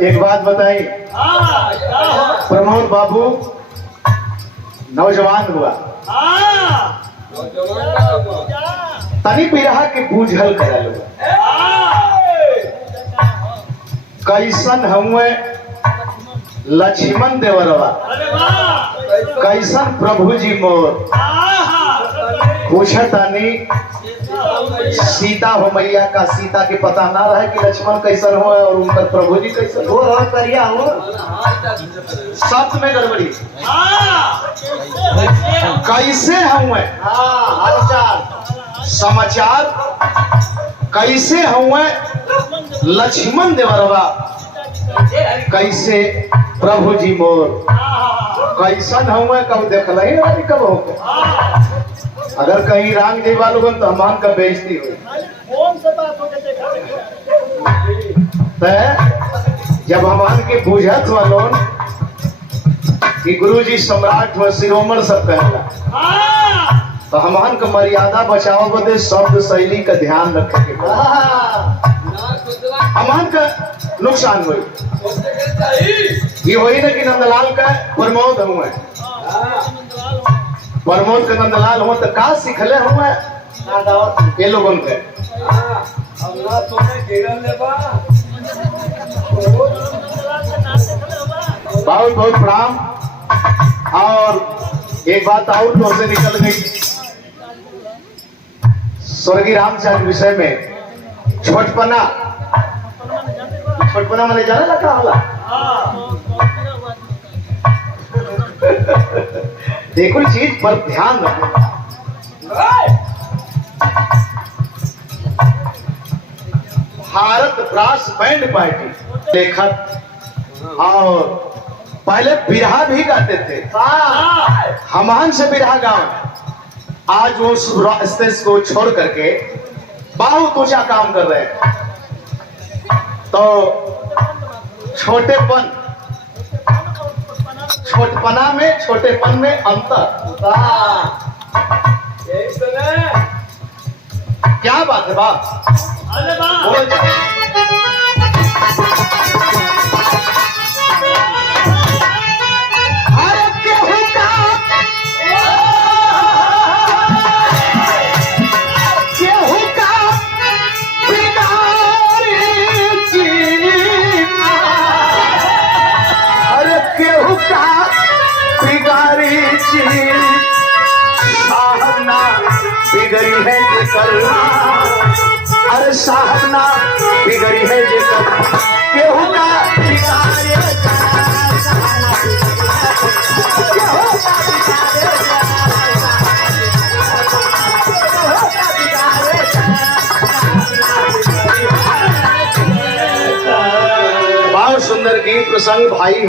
एक बात बताई, प्रमोद बाबू नौजवान हुआ, तनी बिरहा के बूझल करल हुआ। कैसन हुए लक्ष्मण देवरवा, कैसन प्रभु जी मोर। पूछतानी सीता हो मैया का, सीता के पता ना रहे कि लक्ष्मण कैसन हो और उनका प्रभु जी कैसन हो। करिया हो शब्द में गड़बड़ी। कैसे हुए हालचाल समाचार, कैसे हुए लक्ष्मण देवरवा, कैसे प्रभु जी मोर। कैसन हुए कब देखल ही नहीं, कब हो। अगर कहीं रांग जी वालों तो हमान का बेइज्जती हुई। जब हमान के बुझत वालों कि गुरु जी सम्राट हुए, शिरोमणि सब कहला, तो हमान का मर्यादा बचाओ बदे शब्द शैली का ध्यान रखे के हमान का नुकसान हुई। ये वही ना कि नंदलाल का प्रमोद हुए, प्रमोद के नंदलाल हुए तो का सीखले हुए ये लोगों के। बहुत बहुत प्रणाम। और एक बात और तो से निकल गई स्वर्गीय रामचंद्र विषय में। छोटपना, छोटपना मैंने जाना लगा होला। देखो चीज पर ध्यान रखो। भारत ब्रास बैंड पार्टी लेखक और पहले बिरहा भी गाते थे। हमान से बिरहा गाँव आज वो स्टेज को छोड़ करके बहुत ऊंचा काम कर रहे हैं। तो छोटपना में छोटेपन में अंतर। क्या बात है बाप। बिगड़ी है जेकर, अरे साहब ना बिगड़ी है जेकर, केहू का बहुत सुंदर गीत प्रसंग भाई।